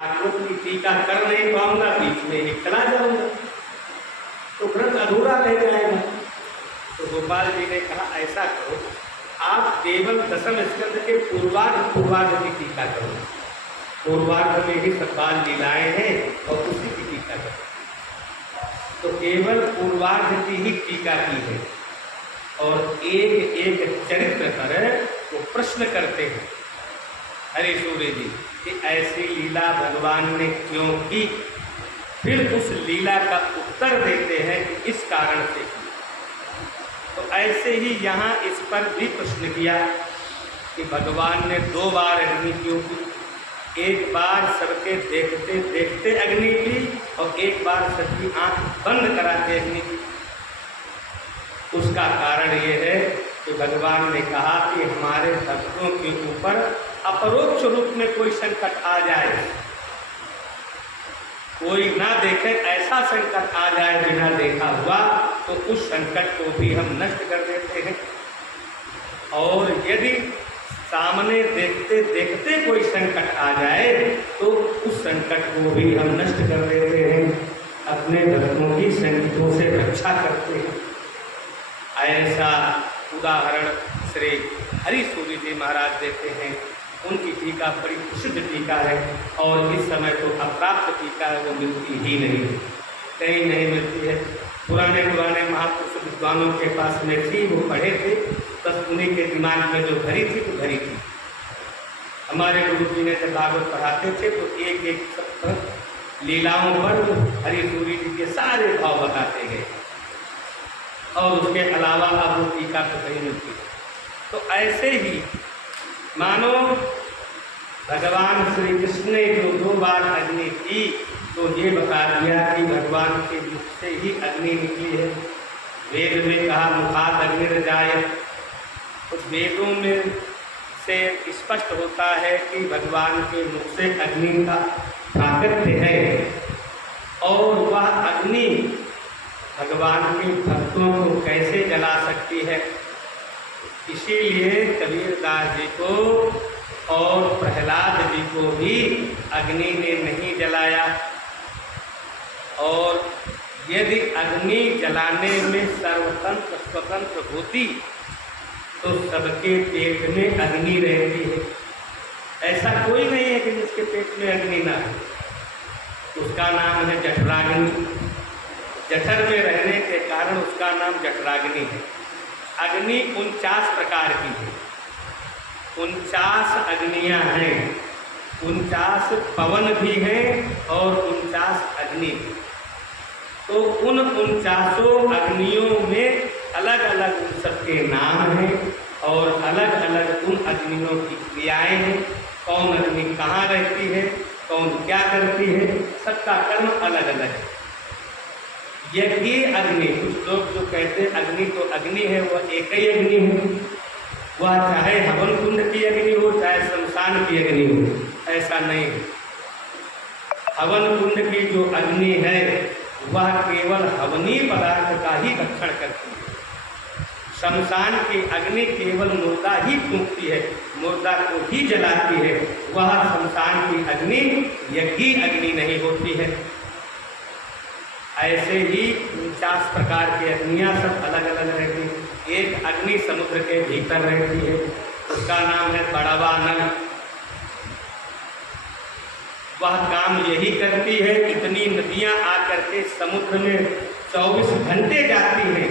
भागवत की टीका कर नहीं पाऊंगा, बीच में ही चला जाऊंगा तो व्रत अधूरा रह जाएगा। तो गोपाल जी ने कहा ऐसा करो, आप केवल दशम स्कंद के पूर्वार्ध की टीका करो। पूर्वार्ध में ही सब बाल लीलाएं हैं और उसी की टीका करो। तो केवल पूर्वार्ध की ही टीका की है और एक एक चरित्र पर वो प्रश्न करते हैं हरि सूर्य जी कि ऐसी लीला भगवान ने क्यों की। फिर उस लीला का उत्तर देते हैं कि इस कारण से की। तो ऐसे ही यहाँ इस पर भी प्रश्न किया कि भगवान ने 2 बार अग्नि क्यों की। एक बार सबके देखते देखते अग्नि की और एक बार सबकी आंख बंद कराते अग्नि की। उसका कारण ये है कि भगवान ने कहा कि हमारे भक्तों के ऊपर अपरोक्ष रूप में कोई संकट आ जाए, कोई ना देखे ऐसा संकट आ जाए बिना देखा हुआ, तो उस संकट को भी हम नष्ट कर देते हैं। और यदि सामने देखते देखते कोई संकट आ जाए तो उस संकट को भी हम नष्ट कर देते हैं, अपने भक्तों की संकटों से रक्षा करते हैं। ऐसा उदाहरण श्री हरि सूर्य जी महाराज देते हैं। उनकी टीका बड़ी प्रसिद्ध टीका है और इस समय तो अप्राप्त टीका वो मिलती ही नहीं, कहीं नहीं मिलती है। पुराने महापुरुष विद्वानों के पास में थी, वो पढ़े थे, बस उन्हीं के दिमाग में जो भरी थी तो भरी थी। हमारे गुरु जी ने जब भागवत पढ़ाते थे तो एक एक लीलाओं पर हरि सूर्य जी के सारे भाव बताते गए और उसके अलावा अब वो टीका तो कहीं मिलती है। तो ऐसे ही मानो भगवान श्री कृष्ण ने जो 2 बार अग्नि की तो ये बता दिया कि भगवान के मुख से ही अग्नि निकली है। वेद में कहा मुखात अग्निर्जाय, तो वेदों में से स्पष्ट होता है कि भगवान के मुख से अग्नि का प्राकट्य है और वह अग्नि भगवान के भक्तों को कैसे जला सकती है। इसीलिए कबीरदास जी को और प्रहलाद जी को भी अग्नि ने नहीं जलाया। और यदि अग्नि जलाने में सर्वतंत्र स्वतंत्र होती तो सबके पेट में अग्नि रहती है। ऐसा कोई नहीं है कि जिसके पेट में अग्नि ना हो। उसका नाम है जठराग्नि। जठर में रहने के कारण उसका नाम जठराग्नि है। अग्नि 49 प्रकार की है, 49 अग्नियाँ हैं, 49 पवन भी हैं और 49 अग्नि भी। तो उन 49 अग्नियों में अलग अलग उन सबके नाम हैं और अलग अलग उन अग्नियों की क्रियाएं हैं। कौन अग्नि कहाँ रहती है, कौन क्या करती है, सबका कर्म अलग अलग है। यज्ञ अग्नि, कुछ लोग जो कहते हैं अग्नि तो अग्नि है, वह एक ही अग्नि है। वह चाहे हवन कुंड की अग्नि हो चाहे शमशान की अग्नि हो, ऐसा नहीं है। हवन कुंड की जो अग्नि है वह केवल हवनीय पदार्थ का ही रक्षण करती है। शमशान की अग्नि केवल मुर्दा ही फूंकती है, मुर्दा को ही जलाती है। वह शमशान की अग्नि यज्ञ अग्नि नहीं होती है। ऐसे ही 49 प्रकार की अग्नियाँ सब अलग अलग रहती हैं। एक अग्नि समुद्र के भीतर रहती है, उसका नाम है बड़वा नल। वह काम यही करती है, इतनी नदियाँ आकर के समुद्र में 24 घंटे जाती हैं,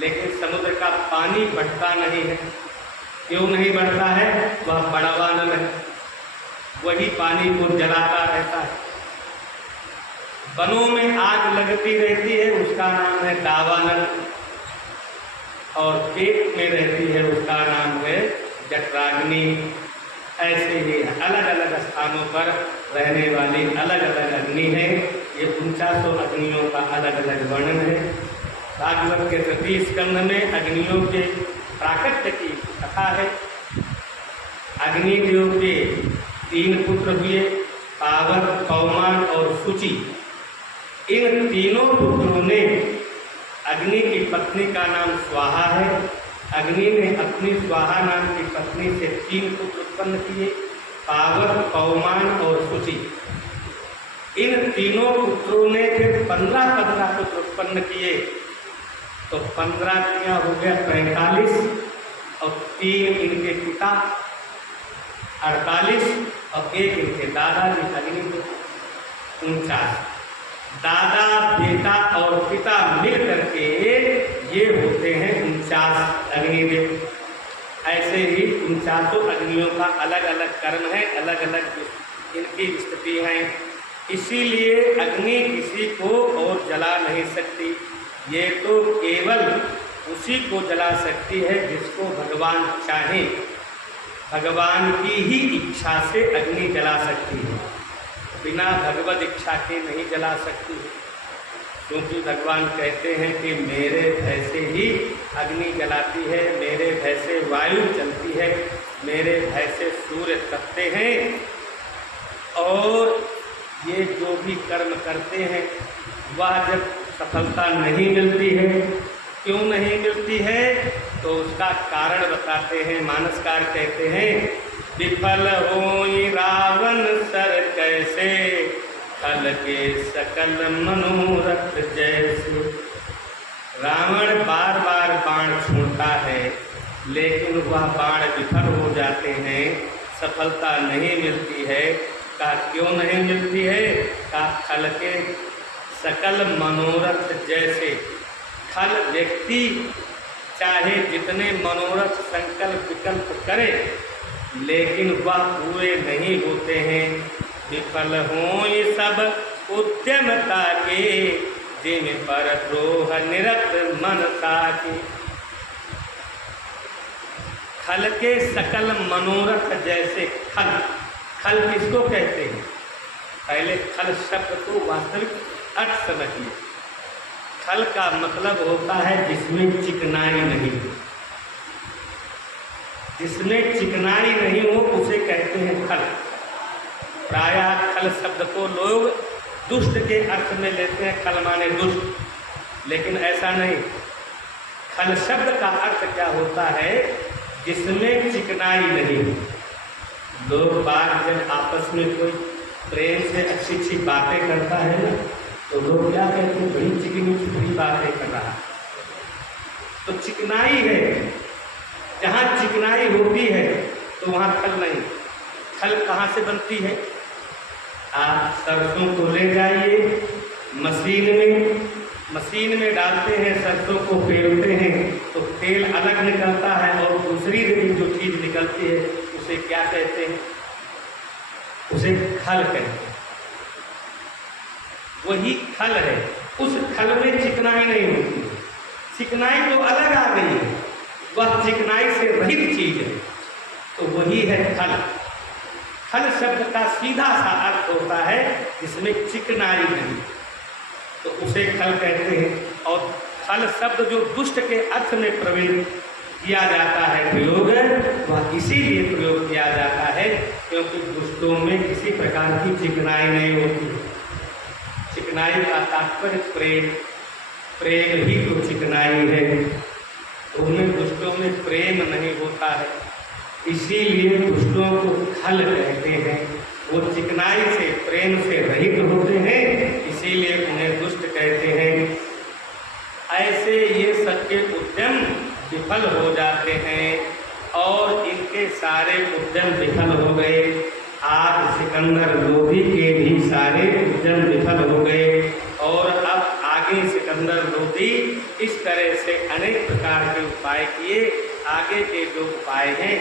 लेकिन समुद्र का पानी बढ़ता नहीं है। क्यों नहीं बढ़ता है? वह बड़वा नल है, वही पानी को जलाता रहता है। वनों में आग लगती रहती है, उसका नाम है दावानल। और पेट में रहती है, उसका नाम है जठराग्नि। ऐसे ही अलग अलग स्थानों पर रहने वाली अलग अलग अग्नि है। ये 49 अग्नियों का अलग अलग वर्णन है। भागवत के 3 स्कंध में अग्नियों के प्राकट्य की कथा है। अग्निदेव के 3 पुत्र हुए, पावन, पौमान और शुचि। इन तीनों पुत्रों ने, अग्नि की पत्नी का नाम स्वाहा है, अग्नि ने अपनी स्वाहा नाम की पत्नी से 3 पुत्र उत्पन्न किए। पावक, पवमान और शुचि, इन तीनों पुत्रों ने फिर 15 पुत्र उत्पन्न किए। तो 15 किया हो गया 45 और 3 इनके पिता 48 और 1 इनके दादाजी अग्निदेव 49। दादा, बेटा और पिता मिल करके ये होते हैं 49 अग्निदेव। ऐसे ही 49 अग्नियों का अलग अलग कर्म है, अलग अलग इनकी स्थिति है। इसीलिए अग्नि किसी को और जला नहीं सकती, ये तो केवल उसी को जला सकती है जिसको भगवान चाहे। भगवान की ही इच्छा से अग्नि जला सकती है, बिना भगवत इच्छा के नहीं जला सकती है। क्योंकि भगवान कहते हैं कि मेरे भय से ही अग्नि जलाती है, मेरे भय से वायु चलती है, मेरे भय से सूर्य तपते हैं। और ये जो भी कर्म करते हैं वह जब सफलता नहीं मिलती है, क्यों नहीं मिलती है, तो उसका कारण बताते हैं। मानसकार कहते हैं, विफल होई रावण सर कैसे, खल के सकल मनोरथ जैसे। रावण बार बार बाण छोड़ता है, लेकिन वह बाण विफल हो जाते हैं, सफलता नहीं मिलती है। कहा क्यों नहीं मिलती है? कहा खल के सकल मनोरथ जैसे। खल व्यक्ति चाहे जितने मनोरथ संकल्प विकल्प करे, लेकिन वह पूरे नहीं होते हैं। विफल हों ये सब उद्यमता के, जिन पर द्रोह निरत मनसा के। खल के सकल मनोरथ जैसे। खल, खल किसको कहते हैं? पहले खल शब्द को वास्तविक अर्थ समझिए। खल का मतलब होता है जिसमें चिकनाई नहीं हो। जिसमें चिकनाई नहीं हो उसे कहते हैं खल। प्रायः खल शब्द को लोग दुष्ट के अर्थ में लेते हैं, खल माने दुष्ट, लेकिन ऐसा नहीं। खल शब्द का अर्थ क्या होता है? जिसमें चिकनाई नहीं हो। लोग बात जब आपस में कोई प्रेम से अच्छी अच्छी बातें करता है ना, तो लोग क्या कहते हैं, बड़ी चिकनी चिकनी बातें कर रहा है। तो चिकनाई है, जहाँ चिकनाई होती है तो वहाँ खल नहीं। खल कहाँ से बनती है? आप सरसों को ले जाइए मशीन में डालते हैं, सरसों को फेरते हैं तो तेल अलग निकलता है, और दूसरी जो चीज़ निकलती है उसे क्या कहते हैं? उसे खल कहते हैं। वही खल है। उस खल में चिकनाई नहीं होती। चिकनाई तो अलग आ गई है, वह चिकनाई से रहित चीज है, तो वही है खल। खल शब्द का सीधा सा अर्थ होता है जिसमें चिकनाई नहीं, तो उसे खल कहते हैं। और खल शब्द जो दुष्ट के अर्थ में प्रयोग किया जाता है, प्रयोग वह इसीलिए प्रयोग किया जाता है क्योंकि दुष्टों में किसी प्रकार की चिकनाई नहीं होती। चिकनाई का तात्पर्य प्रेम, प्रेम ही तो चिकनाई है। उनमें दुष्टों में प्रेम नहीं होता है, इसीलिए दुष्टों को खल कहते हैं। वो चिकनाई से, प्रेम से रहित होते हैं, इसीलिए उन्हें दुष्ट कहते हैं। ऐसे ये सबके उद्यम विफल हो जाते हैं, और इनके सारे उद्यम विफल हो गए। आज सिकंदर लोधी के भी सारे उद्यम विफल हो गए, और अब आगे सिकंदर लोधी इस तरह से अनेक प्रकार के उपाय किए। आगे के जो उपाय हैं